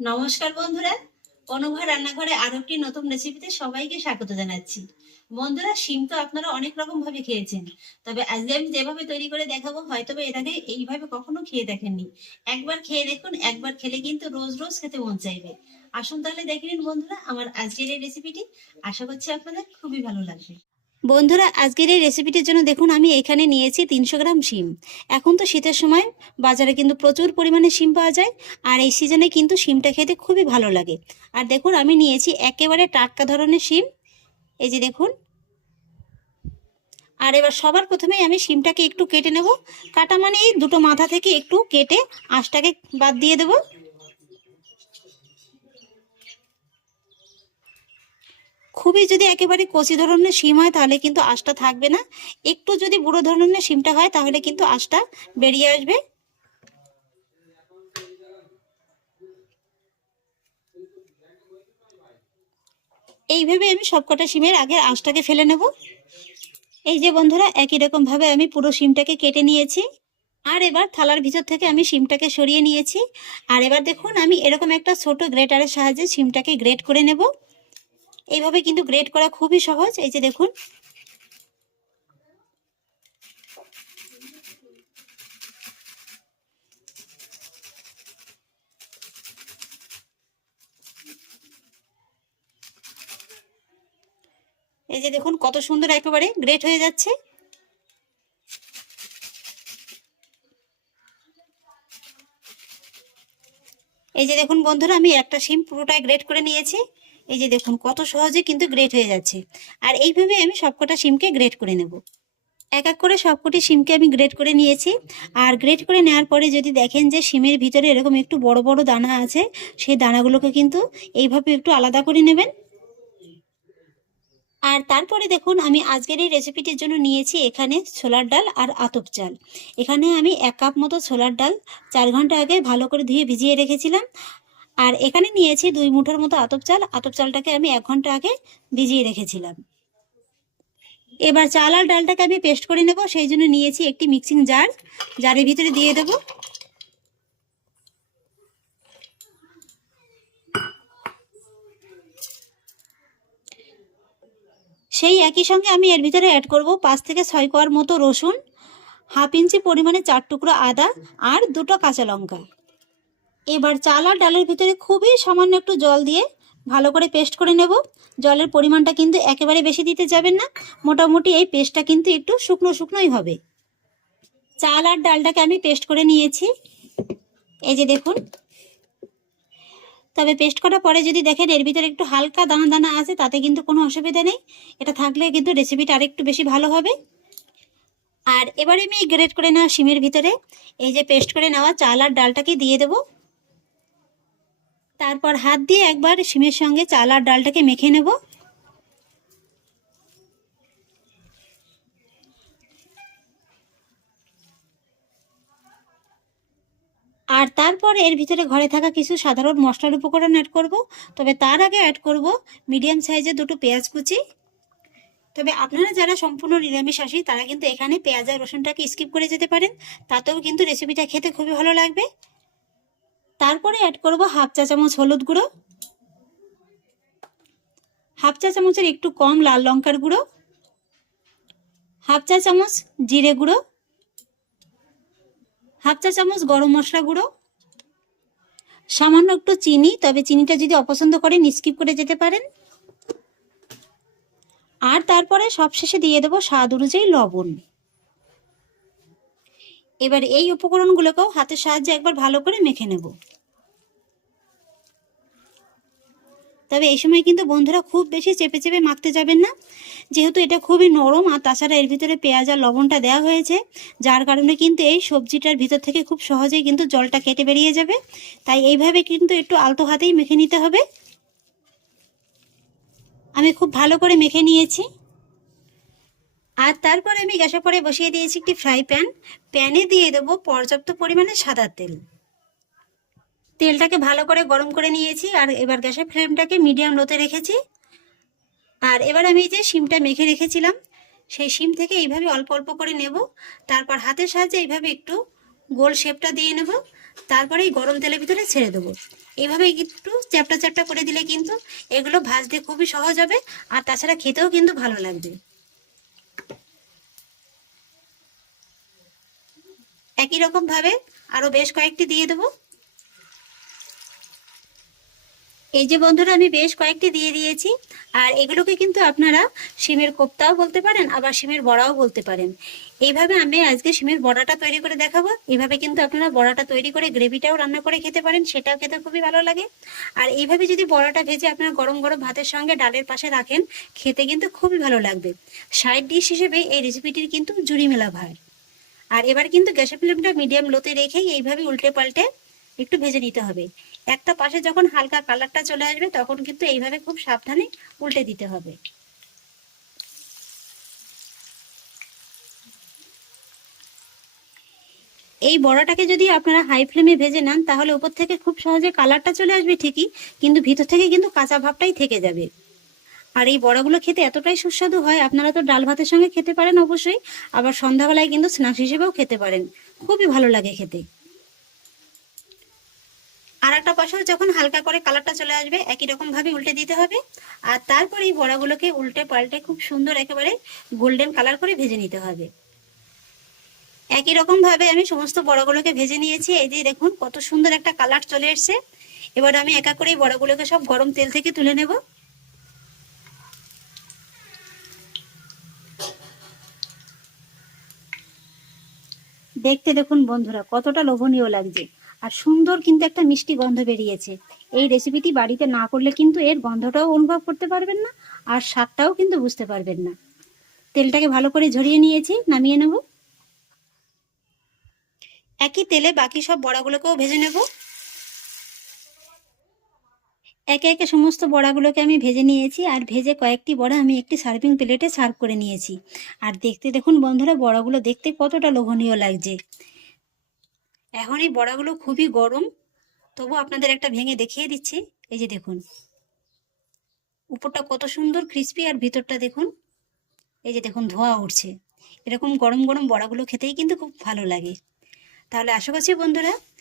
নমস্কার বন্ধুরা। অনুভা রান্নাঘরে আরও একটি নতুন রেসিপিতে সবাইকে স্বাগত জানাচ্ছি। বন্ধুরা, শিম তো আপনারা অনেক রকম ভাবে খেয়েছেন, তবে আজকে আমি যেভাবে তৈরি করে দেখাবো হয়তো এর আগে এইভাবে কখনো খেয়ে দেখেননি। একবার খেয়ে দেখুন, একবার খেলে কিন্তু রোজ রোজ খেতে মন চাইবে। আসুন তাহলে দেখে নিন বন্ধুরা, আমার আজকের এই রেসিপিটি আশা করছি আপনাদের খুবই ভালো লাগবে। বন্ধুরা, আজকের এই রেসিপিটির জন্য দেখুন, আমি এখানে নিয়েছি তিনশো গ্রাম শিম। এখন তো শীতের সময়, বাজারে কিন্তু প্রচুর পরিমাণে শিম পাওয়া যায়, আর এই সিজনে কিন্তু শিমটা খেতে খুবই ভালো লাগে। আর দেখুন, আমি নিয়েছি একেবারে টাটকা ধরনের শিম। এই যে দেখুন। আর এবার সবার প্রথমেই আমি শিমটাকে একটু কেটে নেব। কাটা মানে এই দুটো মাথা থেকে একটু কেটে আঁশটাকে বাদ দিয়ে দেব। খুবই যদি একেবারে কচি ধরনের শিম হয়, তাহলে কিন্তু আঁশটা থাকবে না। একটু যদি বুড়ো ধরনের শিমটা হয়, তাহলে কিন্তু আঁশটা বেরিয়ে আসবে। এইভাবে আমি সবকটা সিমের আগে আঁশটাকে ফেলে নেব। এই যে বন্ধুরা, একই রকম ভাবে আমি পুরো সিমটাকে কেটে নিয়েছি। আর এবার থালার ভিতর থেকে আমি সিমটাকে সরিয়ে নিয়েছি। আর এবার দেখুন, আমি এরকম একটা ছোট গ্রেটারের সাহায্যে সিমটাকে গ্রেট করে নেব। এইভাবে কিন্তু গ্রেড করা খুবই সহজ। এই যে দেখুন। এই যে দেখুন, কত সুন্দর একেবারে গ্রেট হয়ে যাচ্ছে। এই যে দেখুন বন্ধুরা, আমি একটা সিম পুরোটাই গ্রেট করে নিয়েছি। এই যে দেখুন, কত সহজে কিন্তু গ্রেট হয়ে যাচ্ছে। আর এইভাবে আমি সবকটা সিমকে গ্রেট করে নেব। এক এক করে সবকটি সিমকে আমি গ্রেট করে নিয়েছি। আর গ্রেট করে নেওয়ার পরে যদি দেখেন যে সিমের ভিতরে এরকম একটু বড় বড় দানা আছে, সেই দানাগুলোকে কিন্তু এইভাবে একটু আলাদা করে নেবেন। আর তারপরে দেখুন, আমি আজকের এই রেসিপিটির জন্য নিয়েছি এখানে ছোলার ডাল আর আতপ চাল। এখানে আমি এক কাপ মতো ছোলার ডাল চার ঘণ্টা আগে ভালো করে ধুয়ে ভিজিয়ে রেখেছিলাম। আর এখানে নিয়েছি দুই মুঠোর মতো আতপ চাল। আতপ চালটাকে আমি এক ঘণ্টা আগে ভিজিয়ে রেখেছিলাম। এবার চাল আর ডালটাকে আমি পেস্ট করে নেব। সেই জন্য নিয়েছি একটি মিক্সিং জার। জারের ভিতরে দিয়ে দেবো। সেই একই সঙ্গে আমি এর ভিতরে অ্যাড করব পাঁচ থেকে ছয় কোয়ার মতো রসুন, হাফ ইঞ্চি পরিমাণে চার টুকরো আদা আর দুটো কাঁচা লঙ্কা। এবার চাল আর ডালের ভিতরে খুবই সামান্য একটু জল দিয়ে ভালো করে পেস্ট করে নেব। জলের পরিমাণটা কিন্তু একেবারে বেশি দিতে যাবেন না। মোটামুটি এই পেস্টটা কিন্তু একটু শুকনো শুকনোই হবে। চাল আর ডালটাকে আমি পেস্ট করে নিয়েছি। এই যে দেখুন। তবে পেস্ট করার পরে যদি দেখেন এর ভিতরে একটু হালকা দানা দানা আছে, তাতে কিন্তু কোনো অসুবিধা নেই। এটা থাকলে কিন্তু রেসিপিটা আরেকটু বেশি ভালো হবে। আর এবারে আমি গ্রেট করে নেওয়া শিমের ভিতরে এই যে পেস্ট করে নেওয়া চাল আর ডালটাকে দিয়ে দেব। তারপর হাত দিয়ে একবার শিমের সঙ্গে চাল আর ডালটাকে মেখে নেব। আর তারপর এর ভিতরে ঘরে থাকা কিছু সাধারণ মশলার উপকরণ অ্যাড করব। তবে তার আগে অ্যাড করব মিডিয়াম সাইজের দুটো পেঁয়াজ কুচি। তবে আপনারা যারা সম্পূর্ণ নিরামিষাসী তারা কিন্তু এখানে পেঁয়াজ আর রসুনটাকে স্কিপ করে যেতে পারেন। তাতেও কিন্তু রেসিপিটা খেতে খুবই ভালো লাগবে। তারপরে অ্যাড করব হাফ চা চামচ হলুদ গুঁড়ো হাফ চা চামচের একটু কম লাল লঙ্কার গুঁড়ো হাফ চা চামচ জিরে গুঁড়ো হাফ চা চামচ গরম মশলা গুঁড়ো, সামান্য একটু চিনি, তবে চিনিটা যদি অপছন্দ করেন স্কিপ করে যেতে পারেন। আর তারপরে সবশেষে দিয়ে দেবো স্বাদ অনুযায়ী লবণ। এবার এই উপকরণগুলোকেও হাতের সাহায্যে একবার ভালো করে মেখে নেব। তবে এই সময় কিন্তু বন্ধুরা খুব বেশি চেপে চেপে মাখতে যাবেন না। যেহেতু এটা খুবই নরম আর তাছাড়া এর ভিতরে পেঁয়াজ আর লবণটা দেওয়া হয়েছে, যার কারণে কিন্তু এই সবজিটার ভিতর থেকে খুব সহজেই কিন্তু জলটা কেটে বেরিয়ে যাবে। তাই এইভাবে কিন্তু একটু আলতো হাতেই মেখে নিতে হবে। আমি খুব ভালো করে মেখে নিয়েছি। আর তারপরে আমি গ্যাসের পরে বসিয়ে দিয়েছি একটি ফ্রাই প্যান। প্যানে দিয়ে দেবো পর্যাপ্ত পরিমাণে সাদা তেল। তেলটাকে ভালো করে গরম করে নিয়েছি আর এবার গ্যাসের ফ্লেমটাকে মিডিয়াম লোতে রেখেছি। আর এবার আমি যে শিমটা মেখে রেখেছিলাম, সেই শিম থেকে এইভাবে অল্প অল্প করে নেব। তারপর হাতের সাহায্যে এইভাবে একটু গোল শেপটা দিয়ে নেব। তারপরে এই গরম তেলের ভিতরে ছেড়ে দেবো। এইভাবে একটু চ্যাপটা চ্যাপটা করে দিলে কিন্তু এগুলো ভাজতে খুবই সহজ হবে আর তাছাড়া খেতেও কিন্তু ভালো লাগবে। একই রকম ভাবে আরও বেশ কয়েকটি দিয়ে দেবো। এই যে বন্ধুরা, আমি বেশ কয়েকটি দিয়ে দিয়েছি। আর এগুলোকে কিন্তু আপনারা সিমের কোপ্তাও বলতে পারেন, আবার সিমের বড়াও বলতে পারেন। এইভাবে আমি আজকে সিমের বড়াটা তৈরি করে দেখাবো। এইভাবে কিন্তু আপনারা বড়াটা তৈরি করে গ্রেভিটাও রান্না করে খেতে পারেন, সেটাও খেতে খুবই ভালো লাগে। আর এইভাবে যদি বড়াটা ভেজে আপনারা গরম গরম ভাতের সঙ্গে ডালের পাশে রাখেন, খেতে কিন্তু খুবই ভালো লাগবে। সাইড ডিশ হিসেবে এই রেসিপিটির কিন্তু জুড়ি মেলা ভার। আর এবার কিন্তু গ্যাসের ফ্লেমটা মিডিয়াম লোতে রেখেই এইভাবে উল্টে পাল্টে একটু ভেজে নিতে হবে। একটা পাশে যখন হালকা কালারটা চলে আসবে, তখন কিন্তু এইভাবে খুব সাবধানে উল্টে দিতে হবে। এই বড়াটাকে যদি আপনারা হাই ফ্লেমে ভেজে নেন, তাহলে উপর থেকে খুব সহজে কালারটা চলে আসবে ঠিকই, কিন্তু ভিতর থেকে কিন্তু কাঁচা ভাবটাই থেকে যাবে। আর এই বড়াগুলো খেতে এতটাই সুস্বাদু হয়, আপনারা তো ডাল ভাতের সঙ্গে খেতে পারেন অবশ্যই, আবার সন্ধ্যাবেলায় কিন্তু স্ন্যাক্স হিসেবেও খেতে পারেন। খুবই ভালো লাগে খেতে। আর একটা পাশেও যখন হালকা করে কালারটা চলে আসবে, একই রকম ভাবে উল্টে দিতে হবে। আর তারপর এই বড়াগুলোকে উল্টে পাল্টে খুব সুন্দর একেবারে গোল্ডেন কালার করে ভেজে নিতে হবে। একই রকম ভাবে আমি সমস্ত বড়াগুলোকে ভেজে নিয়েছি, এই যে দেখুন কত সুন্দর একটা কালার চলে এসছে। এবার আমি একা করে এই বড়াগুলোকে সব গরম তেল থেকে তুলে নেব। দেখতে দেখুন বন্ধুরা, কতটা লোভনীয় লাগছে। আর সুন্দর কিন্তু একটা মিষ্টি গন্ধ বেরিয়েছে। এই রেসিপিটি বাড়িতে না করলে কিন্তু এর গন্ধটাও অনুভব করতে পারবেন না, আর স্বাদটাও কিন্তু বুঝতে পারবেন না। তেলটাকে ভালো করে ঝরিয়ে নিয়েছি, নামিয়ে নেব। একই তেলে বাকি সব বড়াগুলোকেও ভেজে নেব। একে একে সমস্ত বড়াগুলোকে আমি ভেজে নিয়েছি আর ভেজে কয়েকটি বড়া আমি একটি সার্ভিং প্লেটে সার্ভ করে নিয়েছি। আর দেখতে দেখুন বন্ধুরা, বড়াগুলো দেখতে কতটা লোভনীয় লাগছে। এখন এই বড়াগুলো খুবই গরম, তবু আপনাদের একটা ভেঙে দেখিয়ে দিচ্ছি। এই যে দেখুন, উপরটা কত সুন্দর ক্রিস্পি আর ভিতরটা দেখুন, এই যে দেখুন ধোয়া উঠছে। এরকম গরম গরম বড়াগুলো খেতেই কিন্তু খুব ভালো লাগে। তাহলে আশা করছি বন্ধুরা